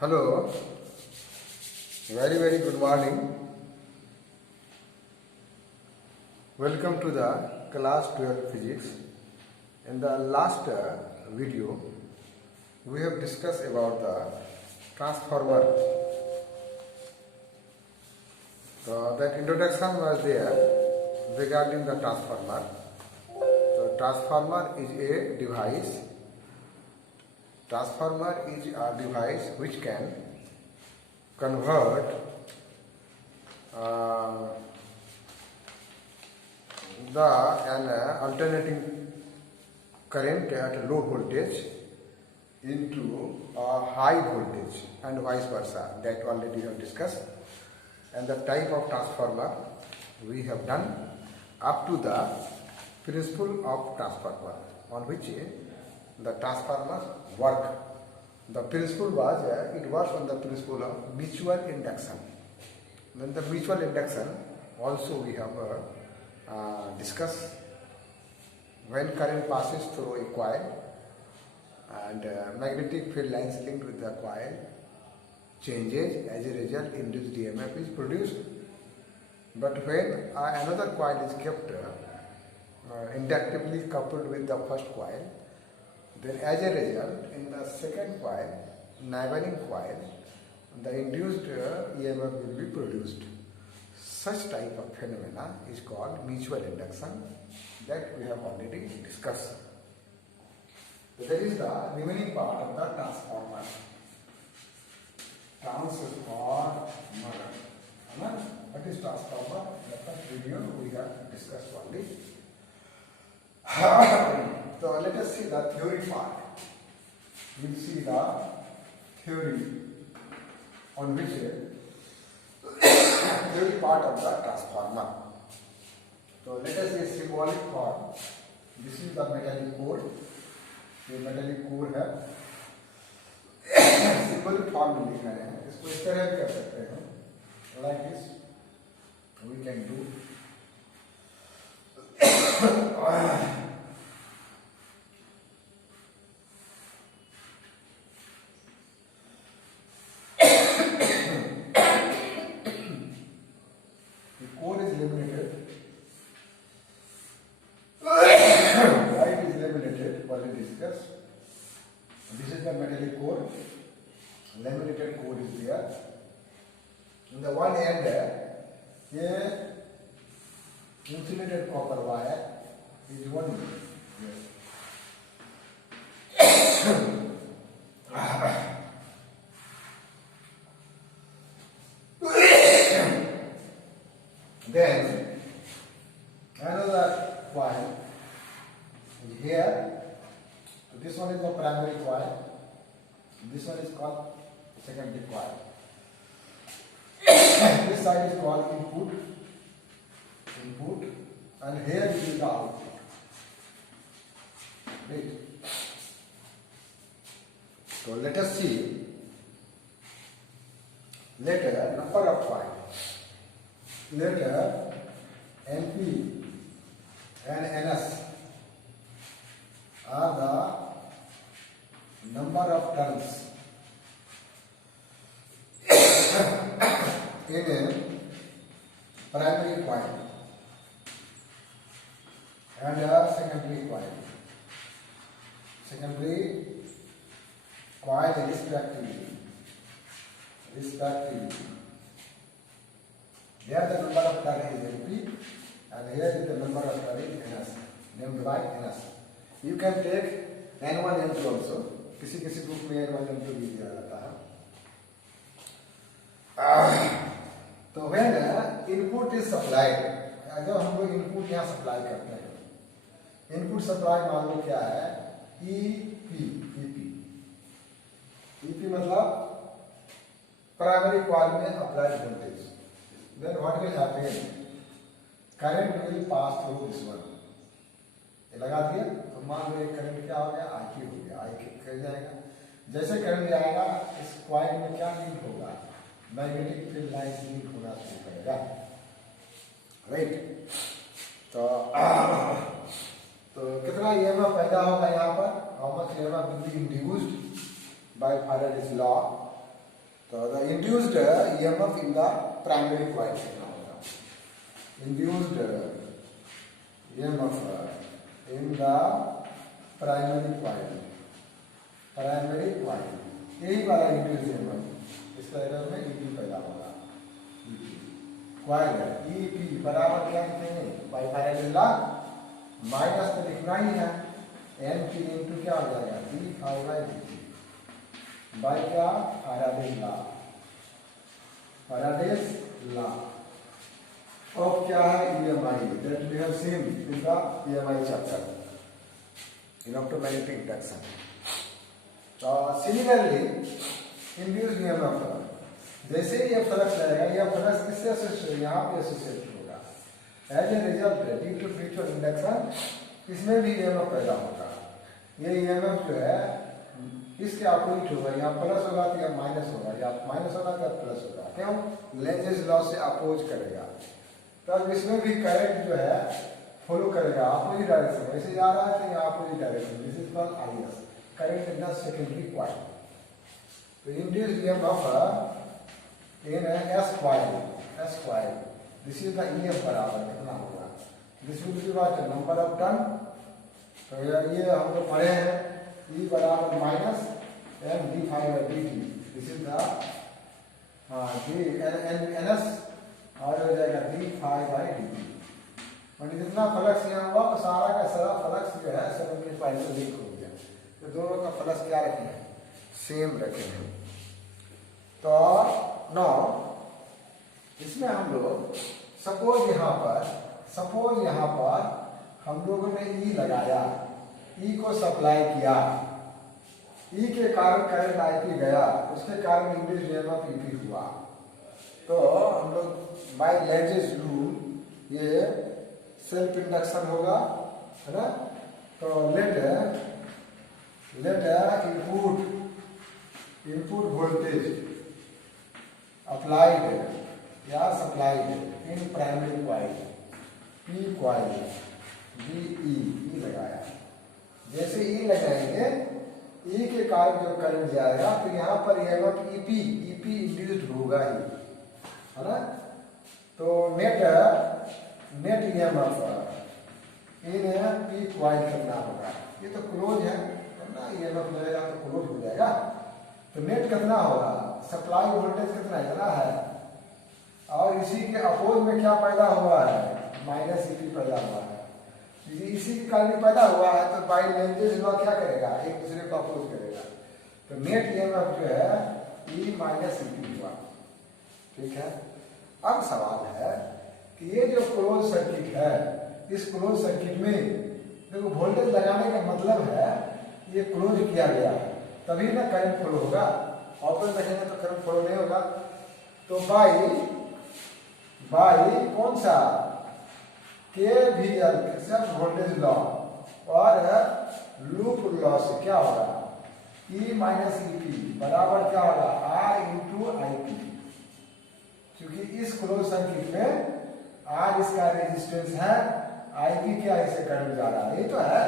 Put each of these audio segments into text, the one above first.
Hello, very good morning. Welcome to the class 12 physics. In the last video, we have discussed about the transformer. So that introduction was there regarding the transformer. So transformer is a device. Transformer is a device which can convert an alternating current at low voltage into a high voltage and vice versa. That already we have discussed. And the type of transformer we have done up to the principle of transformer on which the transformers work. The principle was, it works on the principle of mutual induction. Then the mutual induction also we have discussed. When current passes through a coil and magnetic field lines linked with the coil changes, as a result induced EMF is produced. But when another coil is kept inductively coupled with the first coil, then as a result, in the second coil, neighboring coil, the induced EMF will be produced. Such type of phenomena is called mutual induction that we have already discussed. So that is the remaining part of the transformer. Transformer. What is transformer? The first video we have discussed already. So let us see the theory part. We will see the theory on which theory part of the transformer. So let us see symbolic form. This is the metallic core. ये metallic core है. Symbolic form में लिखा है. इसको इस तरह कर सकते हैं. Like this, we can do. This is the metallic core. Laminated core is there. In the one end, here insulated copper wire is one. Then another coil is here. This one is the primary coil. This one is called secondary coil. This side is called input, and here it is the output. Right. So let us see. Let number of coils. Let NP and NS are the number of turns in a primary coil and a secondary coil. Secondary coil respectively. Here the number of turns is NP and here is the number of turns is NS, named by NS. You can take N1, N2 also. किसी group में N1, N2 भी दिया जाता है. तो when input is supplied, जब हम लोग इनपुट यहाँ सप्लाई करते हैं, इनपुट सप्लाई मान लो क्या है, EP मतलब प्राइमरी कॉइल में applied voltage. Then what will happen? Current will pass through this one. ये लगा दिया तो मान लो करंट क्या हो गया, IQ हो गया. IQ कर जाएगा. जैसे करंट जाएगा इस कॉइल में क्या लिंक होगा, मैग्नेटिक फील्ड लाइंस लिंक होना शुरू करेगा. राइट. तो कितना EMF पैदा होगा यहाँ पर, how much EMF will be induced by Faraday's law. तो the induced EMF in the primary coil कितना होगा, induced EMF in the primary coil, यही वाला इंड्यूस्ड ईएमएफ, इसका एरर में ईपी पैदा होगा, कॉइल है ईपी बराबर क्या लिखेंगे, बाई फैराडे लॉ, माइनस तो लिखना ही है, एन पी इंटू क्या हो जाएगा D phi by D T, by क्या Faraday law, Faraday's law of क्या है EMI, that we have seen in the EMI chapter electromagnetic induction. तो सिमिलरली इंड्यूस्ड ईएमएफ, जैसे ये फ्लक्स रहेगा, यह फ्लक्स किससे एसोसिएट, यहाँ पे एसोसिएट होगा, as a result due to mutual induction इसमें भी ईएमएफ पैदा होगा। ये ईएमएफ जो है इसके अपोजिट होगा, यहाँ प्लस होगा तो यह माइनस होगा, या माइनस होगा तो प्लस होगा, क्यों, लेंजेस लॉ से अपोज करेगा। तब इसमें भी करंट जो है फॉलो करेगा अपोजिट डायरेक्शन, वैसे जा रहा है तो यहाँ opposite direction, this is called IS, current in the secondary coil. तो induced EMF in S coil, this is the EF बराबर कितना होगा, this will be what, number of turn. तो ये हम लोग पढ़े हैं ई बराबर minus M D phi by D T, this is the D N S और हो जाएगा D phi by D T. मतलब जितना फ्लक्स यहाँ हुआ वो सारा का सारा फ्लक्स जो है सेकेंडरी कॉइल से लिंक हो गया, तो दोनों का फ्लक्स क्या रखे हैं, सेम रखे हैं। तो नो इसमें हम लोग सपोज यहाँ पर हम लोगों ने ई लगाया, ई को सप्लाई किया, ई के कारण करंट आईपी गया, उसके कारण इंड्यूस्ड ईएमएफ ईपी हुआ। तो हम लोग बाय लेंजेस रूल ये सेल्फ इंडक्शन होगा, है ना। तो लेट इनपुट वोल्टेज अप्लाइड या supplied in primary coil, P coil बी ई लगाया, जैसे ई लगाएंगे ई के कारण जो करंट जाएगा तो यहाँ पर ईएमएफ ईपी इंड्यूस्ड होगा ही, है ना। तो net EMF in P coil करना होगा, ये तो क्लोज है ना, ईएमएफ लगेगा तो क्लोज हो जाएगा। तो नेट कितना होगा, सप्लाई वोल्टेज कितना इतना है, और इसी के अपोज में क्या पैदा हुआ है, माइनस ईपी पैदा हुआ है, इसी के कारण पैदा हुआ है। तो बाई लेंजेस लॉ क्या करेगा, एक दूसरे को अपोज करेगा। तो नेट ईएमएफ जो है ई माइनस ईपी हुआ, ठीक है। अब सवाल है कि ये जो क्लोज सर्किट है, इस क्लोज सर्किट में देखो वोल्टेज लगाने का मतलब है ये क्लोज किया गया है, तभी ना करंट फ्लो होगा, ओपन रखेंगे तो करंट फ्लो नहीं होगा। तो बाई कौन सा, केवीएल किरचॉफ वोल्टेज लॉ और लूप लॉ से क्या होगा, ई माइनस ईपी बराबर क्या होगा, आर इंटू आई पी। क्योंकि इस क्लोज सर्किट में आर इसका रेजिस्टेंस है, आई पी क्या इसे करंट जा रहा है, ये तो है।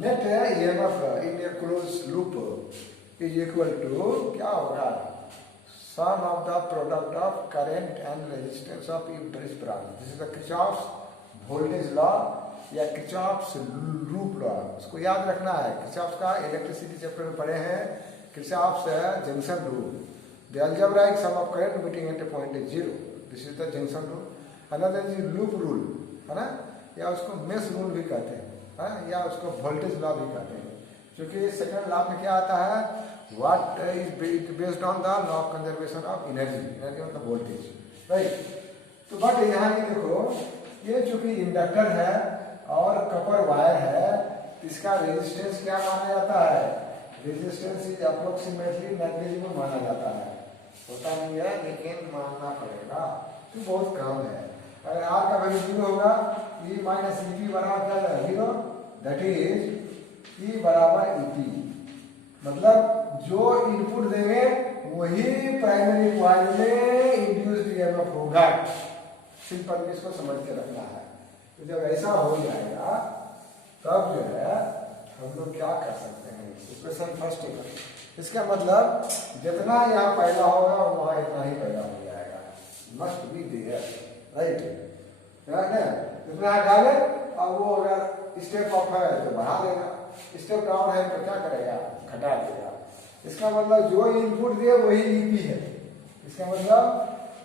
Net EMF in a close loop is equal to क्या होगा, sum of the product of current and resistance of impulse branch, this is the Kirchhoff's voltage law या किरचॉफ्स लूप लॉ। उसको याद रखना है, किरचॉफ्स का इलेक्ट्रिसिटी चैप्टर में पढ़े हैं, Kirchhoff's junction rule, the algebraic sum of current meeting at a point is zero, this is the junction rule. Another is loop rule, है ना, या उसको मेश रूल भी कहते हैं, या उसको वोल्टेज लॉ भी कहते हैं। क्योंकि सेकंड लॉ में क्या आता है, what is based on the law of conservation of energy मतलब वोल्टेज, राइट। तो बट यहाँ ये देखो, ये चूंकि इंडक्टर है और कपर वायर है, इसका रेजिस्टेंस क्या माना जाता है, रेजिस्टेंस इज अप्रोक्सीमेटली नेग्लिजिबल माना जाता है, होता नहीं है लेकिन मानना पड़ेगा, तो बहुत कम है। अगर आर का वैल्यू 0 होगा, ई माइनस ईपी बराबर क्या है 0, दैट इज ई बराबर ईपी, मतलब जो इनपुट देंगे वही प्राइमरी कॉइल में इंड्यूस्ड ईएमएफ होगा। सिंपल इसको समझ के रखना है। तो जब ऐसा हो जाएगा तब जो है हम लोग क्या कर सकते हैं, इक्वेशन फर्स्ट इसका मतलब जितना यहाँ पैदा होगा वहाँ इतना ही पैदा हो जाएगा, मस्ट बी देयर, राइट है। जितना डाले अब वो अगर स्टेप अप है तो बढ़ा देगा, स्टेप डाउन है तो क्या करेगा, घटा देगा। इसका मतलब जो इनपुट दिए वही ईपी है। इसका मतलब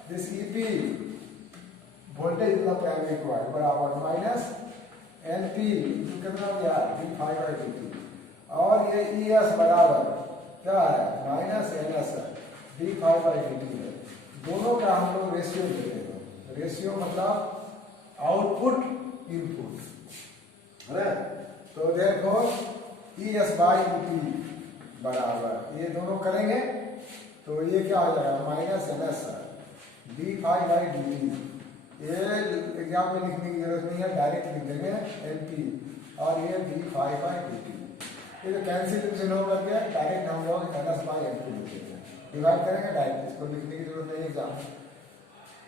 this EP voltage in the primary coil बराबर माइनस एनपी कितना हो गया d∅dt, और ये ES बराबर क्या है माइनस NS d∅dt है। दोनों का हम लोग रेशियो देते हैं। रेशियो मतलब आउटपुट इनपुट है। तो देखो ES/EP बराबर ये दोनों करेंगे तो ये क्या हो जाएगा माइनस NS d∅dt। ये एग्जाम में लिखने की जरूरत नहीं है, डायरेक्ट लिख देंगे एनपी और ये d∅dt। ये तो कैंसिलेशन हो करके डायरेक्ट हम लोग NS/MP लिख देंगे, डिवाइड करेंगे डायरेक्ट, इसको लिखने की जरूरत नहीं एग्जाम में।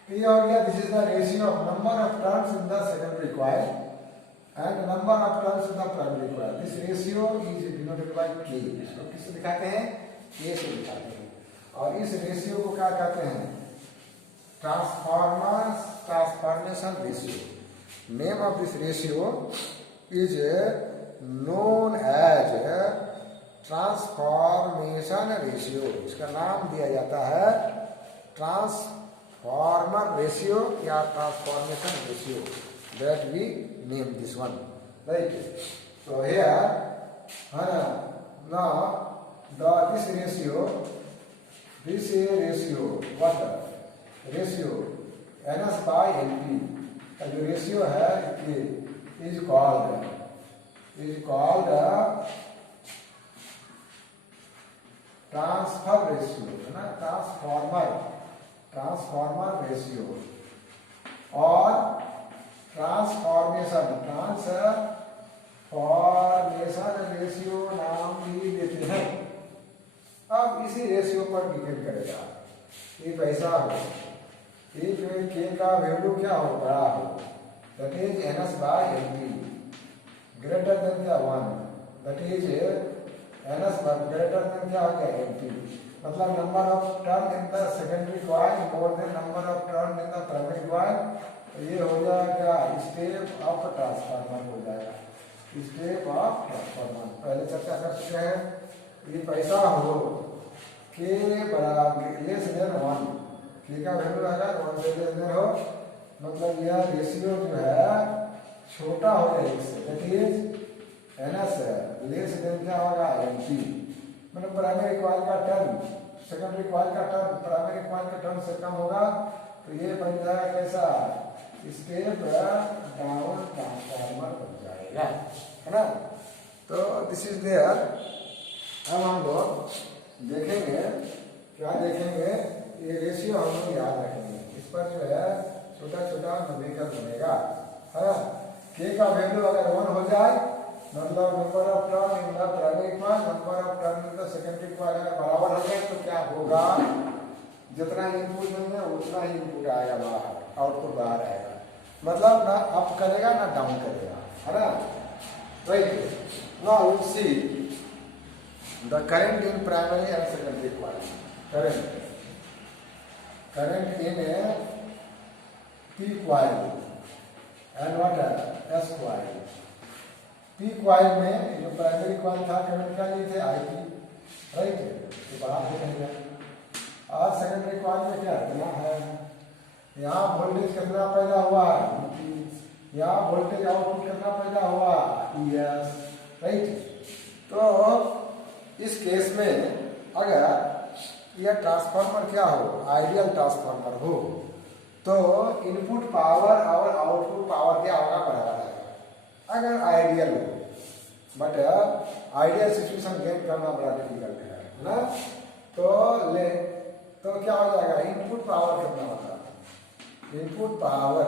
तो ये हो गया this is the ratio of number of turns in the secondary coil and number of turns in the primary coil. This ratio is denoted by K। इसको किससे दिखाते हैं, K से दिखाते हैं। और इस रेशियो को क्या कहते हैं, transformation ratio. Name of this ratio is known as transformation ratio. इसका नाम दिया जाता है ट्रांसफॉर्मर रेशियो या transformation ratio, that we name this one, right. So here, now this ratio, what ratio NS/NP का जो रेशियो है इज कॉल्ड ट्रांसफर रेशियो, है ना, ट्रांसफॉर्मर रेशियो और ट्रांसफॉर्मेशन रेशियो नाम भी देते हैं। अब इसी रेशियो पर डिपेंड करेगा ये पैसा हो, ये के का वैल्यू क्या हो, बड़ा हो, that is NS/NP greater than क्या 1, that is NS greater than क्या हो गया NP। मतलब number of turn in the secondary coil more than number of turn in the primary coil. तो ये हो जाएगा स्टेप ऑफ ट्रांसफार्मर हो जाएगा, स्टेप ऑफ ट्रांसफार्मर। पहले चर्चा कर चुके हैं। ये पैसा हो के बराबर लेस देन 1, के का वैल्यू अगर 1 से लेस देन हो, मतलब यह रेशियो जो है छोटा हो जाए 1 से, that is NS less than क्या होगा NP। मतलब प्राइमरी कॉइल का टर्न सेकेंडरी कॉइल का टर्न प्राइमरी कॉइल के टर्न से कम होगा, तो ये बन जाएगा कैसा, स्टेप डाउन ट्रांसफार्मर बन जाएगा, है ना। तो दिस इज देयर। अब हम लोग देखेंगे, क्या देखेंगे, ये रेशियो हम लोग याद रखेंगे। इस पर जो है छोटा छोटा न्यूमेरिकल बनेगा, है ना। के का वैल्यू अगर 1 हो जाए मतलब number of turn in the primary coil number of turn in the secondary coil अगर बराबर हो जाए तो क्या होगा, जितना इनपुट देंगे उतना ही इनपुट आएगा बाहर, आउटपुट बाहर आएगा। मतलब ना अप करेगा ना डाउन करेगा, है ना, right. Now will see the current in primary and secondary coil. Current in a P coil and what S coil. P coil में जो प्राइमरी कॉइल था करंट क्या लिए थे IP, राइट, तो बाहर निकलेगा। आज सेकेंडरी कॉइल में क्या इतना है, यहाँ वोल्टेज कितना पैदा हुआ है, यहाँ वोल्टेज आउटपुट कितना पैदा हुआ ES, राइट। तो इस केस में अगर यह ट्रांसफार्मर क्या हो, आइडियल ट्रांसफार्मर हो, तो इनपुट पावर और आउटपुट पावर क्या होगा, बराबर आएगा अगर आइडियल हो। बट आइडियल सिचुएशन गेन करना बड़ा डिफिकल्ट है ना। तो क्या हो जाएगा, इनपुट पावर कितना होगा, इनपुट पावर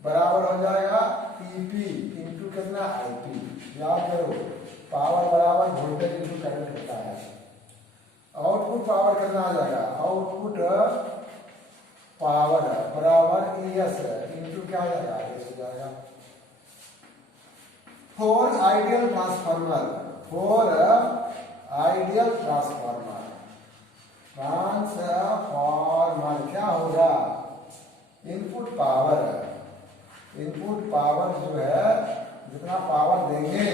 बराबर हो जाएगा EP इंटू कितना IP। याद करो पावर बराबर वोल्टेज इंटू करंट होता है। आउटपुट पावर कितना आ जाएगा, आउटपुट पावर बराबर ES इंटू क्या हो जाएगा, ES हो जाएगा। For ideal transformer, for ideal transformer, transformer क्या होगा, इनपुट पावर, इनपुट पावर जो है जितना पावर देंगे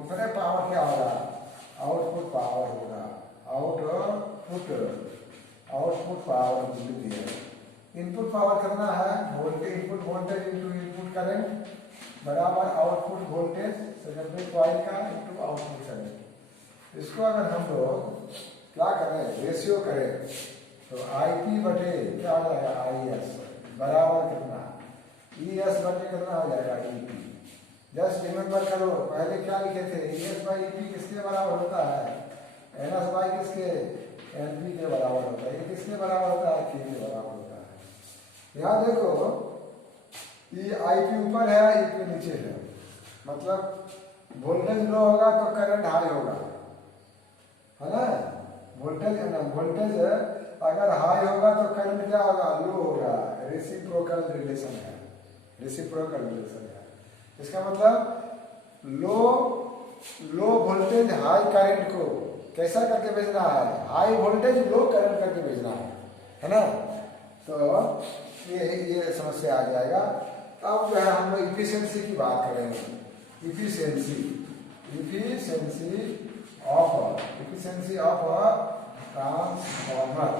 उतने पावर क्या होगा, आउटपुट पावर होगा, आउटपुट पावर मिलती है। इनपुट पावर करना है voltage, input voltage into input current बराबर आउटपुट वोल्टेज सेकेंडरी कॉइल का इंटू आउटपुट करंट। इसको अगर हम लोग क्या करें, रेशियो करें तो IP बटे क्या हो जाएगा IS बराबर कितना, ES बटे कितना हो जाएगा EP। जस्ट रिमेंबर करो पहले क्या लिखे थे, ES बाई EP किसके बराबर होता है, NS बाई किसके NP के बराबर होता है, ये किसके बराबर होता है, K के बराबर होता है। यहाँ देखो ये IP ऊपर है, EP नीचे है, मतलब वोल्टेज लो होगा तो करंट हाई होगा, है ना, वोल्टेज अगर हाई होगा तो करंट क्या होगा, लो होगा। रेसिप्रोकल रिलेशन है, रेसिप्रोकल रिलेशन है। इसका मतलब लो वोल्टेज हाई करंट को कैसा करके भेजना है, हाई वोल्टेज लो करंट करके भेजना है ना। तो ये समस्या आ जाएगा। अब जो है हम लोग इफिशियंसी की बात करेंगे, इफिशियंसी ऑफ ट्रांसफार्मर।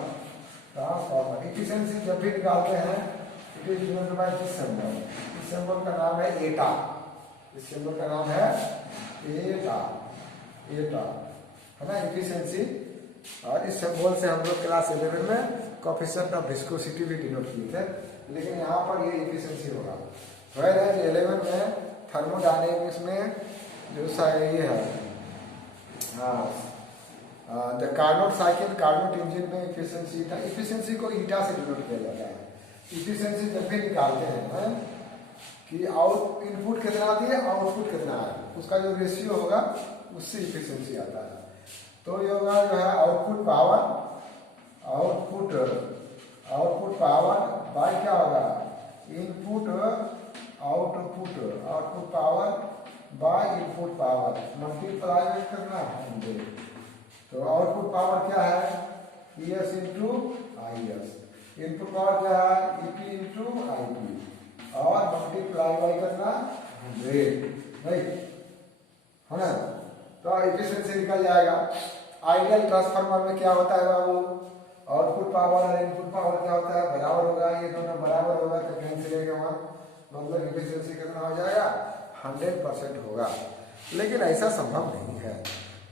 इफिशियंसी जब भी निकालते हैं it is denoted by this symbol, इस सिंबल का नाम है एटा, इस सिंबल का नाम है एटा, है ना इफिशियंसी। और इस सिंबल से हम लोग क्लास 11 में कोएफिशिएंट ऑफ विस्कोसिटी भी डिनोट किए थे, लेकिन यहाँ पर ये इफिशियंसी होगा। वेयर एज 11 में थर्मोडायनेमिक्स में जो ये है the Carnot cycle, Carnot engine में इफिशियंसी था, इफिशियंसी को ईटा से डिनोट किया जाता है। इफिशियंसी जब भी निकालते हैं कि इनपुट कितना आती है, आउटपुट कितना है, उसका जो रेशियो होगा उससे इफिशियंसी आता है। तो ये होगा जो है आउटपुट पावर बाय क्या होगा, input output power by input power multiply करना है। तो आउटपुट पावर क्या है, ES into IS, input power क्या है EP इंटू IP, और मल्टीप्लाई बाई करना 100, राइट है ना। तो एफिशिएंसी निकल जाएगा। आइडियल ट्रांसफार्मर में क्या होता है बाबू, आउटपुट पावर और इनपुट पावर क्या होता है, बराबर होगा, ये दोनों बराबर होगा तो कैंसिल हो जाएगा, मतलब एफिशिएंसी कितना हो जाएगा, 100% होगा। लेकिन ऐसा संभव नहीं है,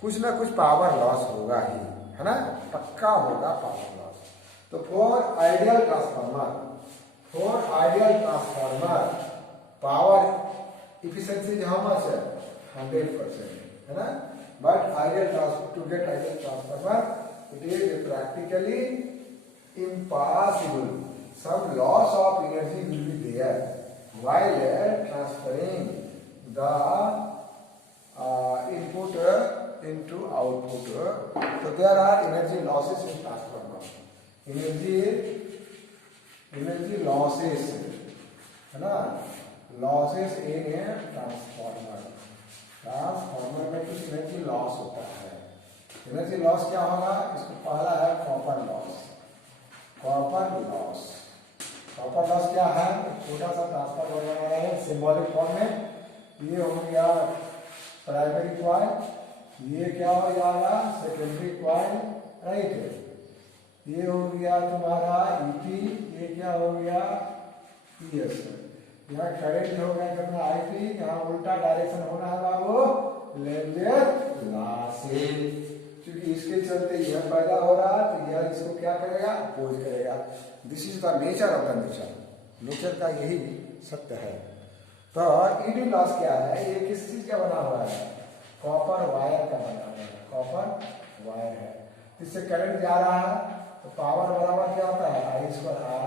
कुछ ना कुछ पावर लॉस होगा ही, है ना, पक्का होगा पावर लॉस। तो for ideal transformer power efficiency how much है, 100%, है ना। But to get ideal transformer it is practically impossible, some loss of energy will be there while transferring the input into output. So there are energy losses in transformer, energy losses, है ना, losses in a transformer में कुछ energy loss होता है। Energy loss क्या होगा, इसको पहला है कॉपर लॉस क्या है, छोटा सा ट्रांसफर होने वाला है सिंबॉलिक फॉर्म में। ये हो गया प्राइमरी कॉइल, ये क्या हो जाएगा सेकेंडरी कॉइल, राइट। ये हो गया तुम्हारा EP, ये क्या हो गया ES। यहाँ करंट हो गया कितना IP, यहाँ उल्टा डायरेक्शन होना है बाबू, लॉसेस, क्योंकि इसके चलते यह पैदा हो रहा है तो यह इसको क्या करेगा, अपोज करेगा। This is the nature of the nature का यही सत्य है। तो ईडी लॉस क्या है, ये किस चीज का बना हुआ है, कॉपर वायर का बना हुआ है, कॉपर वायर है, इससे करंट जा रहा है तो पावर बराबर क्या होता है I/R।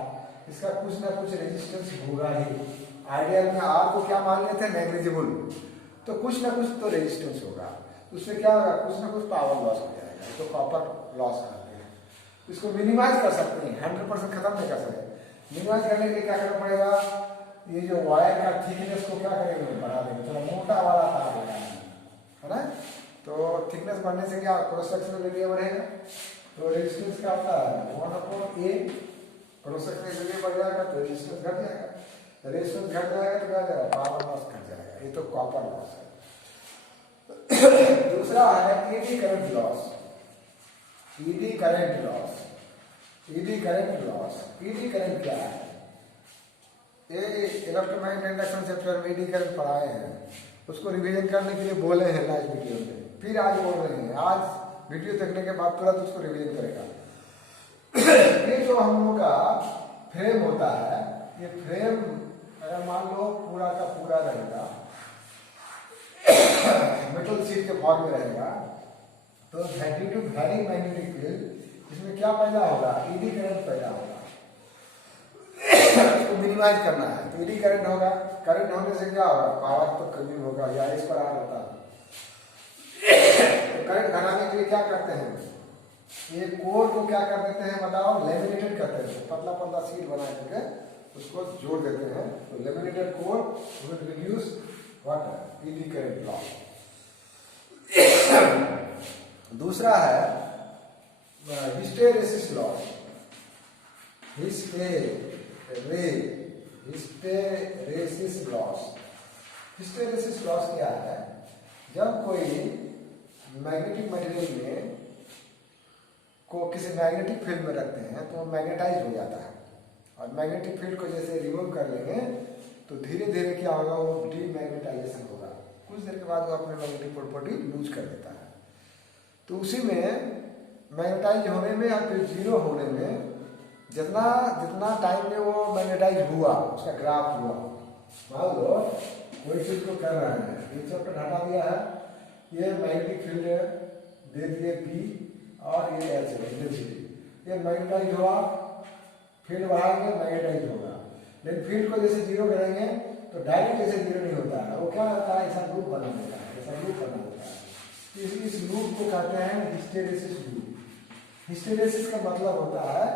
इसका कुछ ना कुछ रेजिस्टेंस होगा ही। आइडियल में R को क्या मान लेते हैं, नेग्लिजिबल, तो कुछ ना कुछ तो रेजिस्टेंस होगा, उससे क्या होगा, कुछ ना कुछ पावर लॉस हो जाएगा, तो कॉपर लॉस करते हैं। इसको मिनिमाइज कर सकते हैं, 100% खत्म नहीं कर सकते। मिनिमाइज करने के लिए क्या करना पड़ेगा, ये जो वायर का थिकनेस को क्या करेंगे, बढ़ा देंगे, थोड़ा मोटा वाला तार लगाएंगे, है ना। तो थिकनेस बढ़ने से क्या क्रॉस सेक्शनल एरिया बढ़ेगा, तो रेजिस्टेंस क्या होता है 1/A, क्रॉस सेक्शनल एरिया बढ़ जाएगा तो रेजिस्टेंस घट जाएगा, रेजिस्टेंस घट जाएगा तो क्या हो जाएगा, पावर लॉस घट जाएगा। ये तो कॉपर लॉस है। दूसरा है eddy current loss, eddy current loss, eddy current loss. Eddy current क्या है, ये इलेक्ट्रोमैग्नेटिक इंडक्शन चैप्टर में ईडी करंट पढ़ाए हैं, उसको रिवीजन करने के लिए बोले हैं लास्ट वीडियो में, फिर आज बोल रहे हैं, आज वीडियो देखने के बाद तुरंत उसको रिवीजन करेगा। ये जो हम लोग का फ्रेम होता है, ये फ्रेम अगर मान लो पूरा का पूरा रहेगा, मेटल शीट के फॉर्म में रहेगा, तो due to very magnetic field इसमें क्या पैदा होगा, ईडी करंट पैदा होगा। इसको मिनिमाइज करना है तो ईडी करंट होगा, करंट होने से क्या होगा, पावर तो कमी होगा या इस पर आ होता है। तो करंट घटाने के लिए क्या करते हैं, ये कोर को क्या कर देते हैं बताओ, लेमिनेटेड करते हैं, पतला पतला शीट बना करके उसको जोड़ देते हैं, तो laminated core will reduce what, eddy current loss. दूसरा है hysteresis loss, hysteresis loss. Hysteresis loss क्या है, जब कोई मैग्नेटिक मटेरियल में को किसी मैग्नेटिक फील्ड में रखते हैं तो वो मैग्नेटाइज हो जाता है, और मैग्नेटिक फील्ड को जैसे रिमूव कर लेंगे तो धीरे धीरे क्या होगा, वो डीमैग्नेटाइजेशन होगा, कुछ देर के बाद वो अपने मैग्नेटिक प्रॉपर्टी लूज कर देता है। तो उसी में मैग्नेटाइज होने में या फिर जीरो होने में जितना जितना टाइम में वो मैग्नेटाइज हुआ उसका ग्राफ हुआ, मान लो कोई चीज को कर रहे हैं, ये चैप्टर हटा दिया है, ये मैग्नेटिक फील्ड दे दिए बी और ये एच है, ये मैग्नेटाइज हुआ, फील्ड बढ़ाएंगे मैग्नेटाइज होगा, लेकिन फील्ड को जैसे जीरो करेंगे तो डायरेक्ट जैसे जीरो नहीं होता है, वो क्या होता है, ऐसा लूप बना देता है, ऐसा लूप बना देता है। इस लूप को कहते हैं हिस्टेरेसिस लूप। हिस्टेरेसिस का मतलब होता है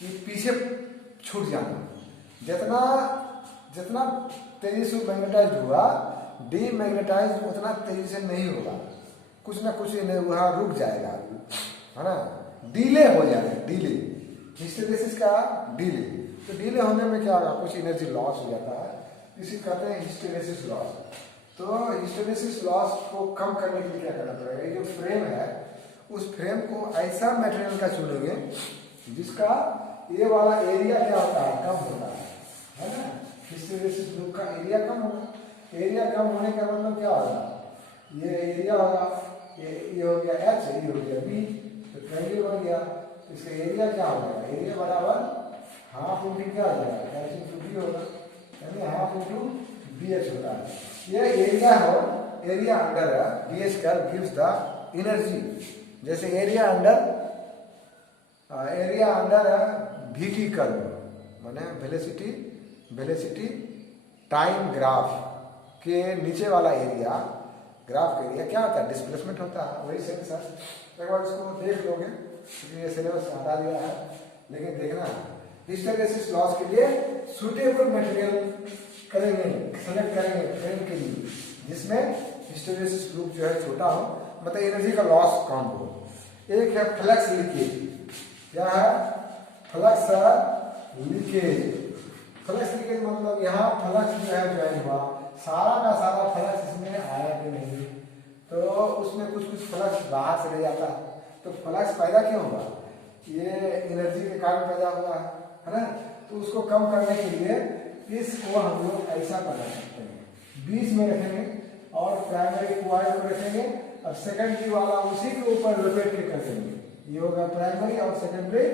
कि पीछे छूट जाना, जितना जितना तेजी से मैग्नेटाइज हुआ डीमैग्नेटाइज उतना तेजी से नहीं होगा, कुछ ना कुछ वहाँ रुक जाएगा, है ना, डिले हो जाएगा, डिले, हिस्टेरेसिस का डिले। तो डिले होने में क्या होगा, कुछ एनर्जी लॉस हो जाता है, इसी कहते हैं हिस्टेरेसिस लॉस। तो हिस्टेरेसिस लॉस को कम करने के लिए क्या करना पड़ेगा, ये जो फ्रेम है उस फ्रेम को ऐसा मटेरियल का चुनेंगे जिसका ये वाला एरिया क्या होता है, कम होता है ना, हिस्टेरेसिस लूप का एरिया कम होगा। एरिया कम होने का मतलब क्या होगा, ये एरिया होगा, ये हो गया एच, ये हो गया बी, तो ट्रायंगल बन गया, तो इसका एरिया क्या हो जाएगा, एरिया बराबर हाफ इंटू क्या हो जाएगा, एच इंटू बी होगा, यानी हाफ इंटू बी एच होता है। ये एरिया हो, area under B H curve gives the energy, जैसे area under V T curve माने वेलोसिटी टाइम ग्राफ के नीचे वाला एरिया, ग्राफ का एरिया क्या होता है, डिस्प्लेसमेंट होता है, वही सेम सर। एक बार इसको देख लोगे क्योंकि ये सिलेबस हटा दिया है, लेकिन देखना हिस्टेरेसिस लॉस के लिए सुटेबल मटेरियल करेंगे, सेलेक्ट करेंगे फ्रेम के लिए जिसमें हिस्टेरेसिस लूप जो है छोटा हो, मतलब एनर्जी का लॉस कम हो। एक है फ्लक्स लीकेज, क्या है, फ्लक्स लीकेज। फ्लक्स लीकेज मतलब यहाँ फ्लक्स जो है ज्वाइन हुआ, सारा का सारा फ्लक्स इसमें आया कि नहीं, तो उसमें कुछ कुछ फ्लक्स बाहर चले जाता है, तो फ्लक्स पैदा क्यों हुआ, ये एनर्जी के कारण पैदा हुआ है ना। तो उसको कम करने के लिए इसको हम लोग ऐसा बना सकते हैं, बीच में रखेंगे और प्राइमरी कॉइल को रखेंगे और सेकेंडरी वाला उसी के ऊपर लपेट के कर देंगे, ये होगा प्राइमरी और सेकेंडरी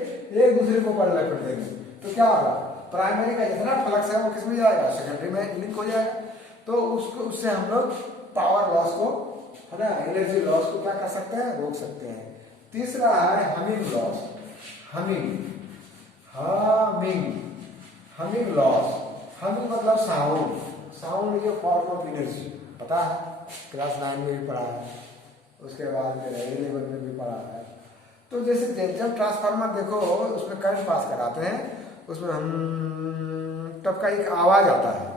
एक दूसरे को ऊपर लपेट देंगे, तो क्या होगा, प्राइमरी का जितना फ्लक्स है वो किसमें जाएगा, सेकेंडरी में लिंक हो जाएगा, तो उसको उससे हम लोग पावर लॉस को, है ना, एनर्जी लॉस को क्या कर सकते हैं, रोक सकते हैं। तीसरा है humming loss, humming loss. Humming मतलब साउंड ये फॉर्म ऑफ एनर्जी, पता है क्लास 9 में भी पढ़ा है, उसके बाद में 11 में भी पढ़ा है। तो जैसे जब ट्रांसफार्मर देखो उसमें करंट पास कराते हैं, उसमें हम तब का एक आवाज आता है।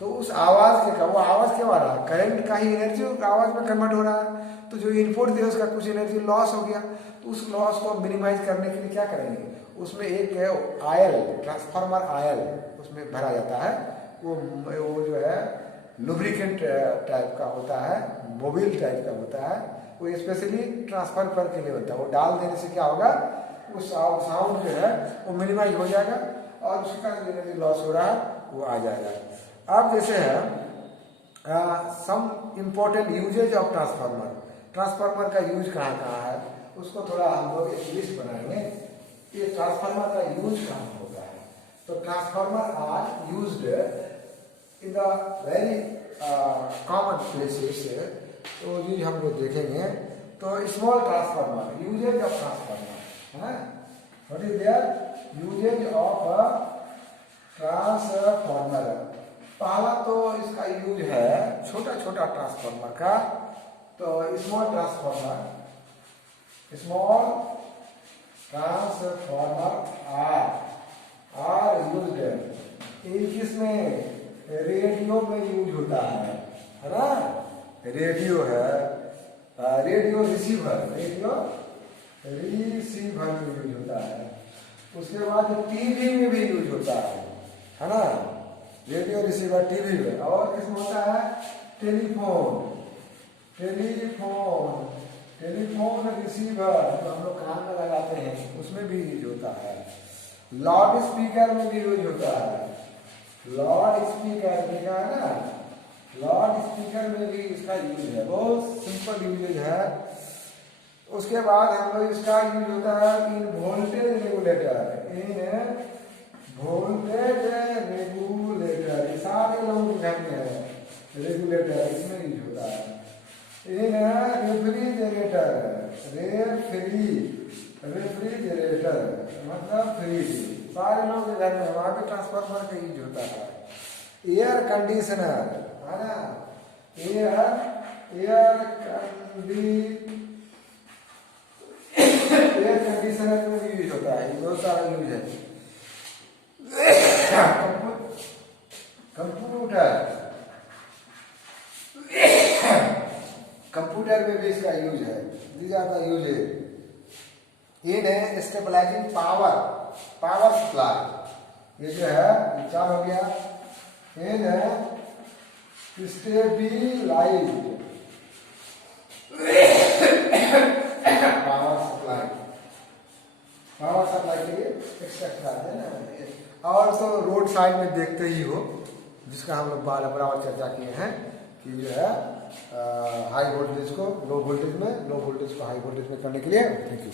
तो उस आवाज के का वो आवाज क्यों आ रहा है? करंट का ही एनर्जी आवाज में कन्वर्ट हो रहा है। तो जो इनपुट दिया उसका कुछ एनर्जी लॉस हो गया, तो उस लॉस को मिनिमाइज करने के लिए क्या करेंगे, उसमें एक आयल, ट्रांसफार्मर आयल उसमें भरा जाता है। वो जो है लुब्रिकेंट टाइप का होता है, मोबिल टाइप का होता है, वो स्पेशली ट्रांसफार्मर के लिए होता है। वो डाल देने से क्या होगा, वो साउंड जो है वो मिनिमाइज हो जाएगा और उसका जो एनर्जी लॉस हो रहा है वो आ जाएगा। अब जैसे है some important uses of transformer, transformer का यूज कहाँ कहाँ है उसको थोड़ा हम लोग एक लिस्ट बनाएंगे। ये ट्रांसफार्मर का यूज कहाँ होता है? तो transformer are used in the very common places. तो ये हम लोग देखेंगे। तो small transformer, uses of transformer है ना, what is their uses of transformer. पहला तो इसका यूज है छोटा छोटा ट्रांसफार्मर का। तो small transformer are used in किसमें, रेडियो में यूज होता है ना। रेडियो है, रेडियो रिसीवर में यूज होता है। उसके बाद टीवी में भी यूज होता है ना, रेडियो रिसीवर टीवी में। और किसमें होता है, टेलीफोन रिसीवर जो हम लोग कान में लगाते हैं उसमें भी यूज होता है। लाउड स्पीकर में भी यूज होता है, लाउड स्पीकर देखा है ना, लाउड स्पीकर में भी इसका यूज है, बहुत सिंपल यूज है। उसके बाद हम लोग इसका यूज होता है इन वोल्टेज रेगुलेटर, सारे लोग घर में है रेगुलेटर, इसमें यूज होता है। इन रेफ्रिजरेटर मतलब फ्रिज, सारे लोग के घर में, वहां पे ट्रांसफार्मर का यूज होता है। एयर कंडीशनर है ना, एयर कंडीशनर में भी यूज होता है, बहुत सारा यूज है। कंप्यूटर में भी इसका यूज है, दीज आर द यूजेज। इन है स्टेबलाइजिंग पावर सप्लाई, ये जो है चार हो गया। इन है स्टेबलाइज पावर सप्लाई के लिए एक्स्ट्रा है ना। और तो रोड साइड में देखते ही हो, जिसका हम लोग बराबर चर्चा किए हैं कि जो है हाई वोल्टेज को लो वोल्टेज में, लो वोल्टेज को हाई वोल्टेज में करने के लिए। Thank you.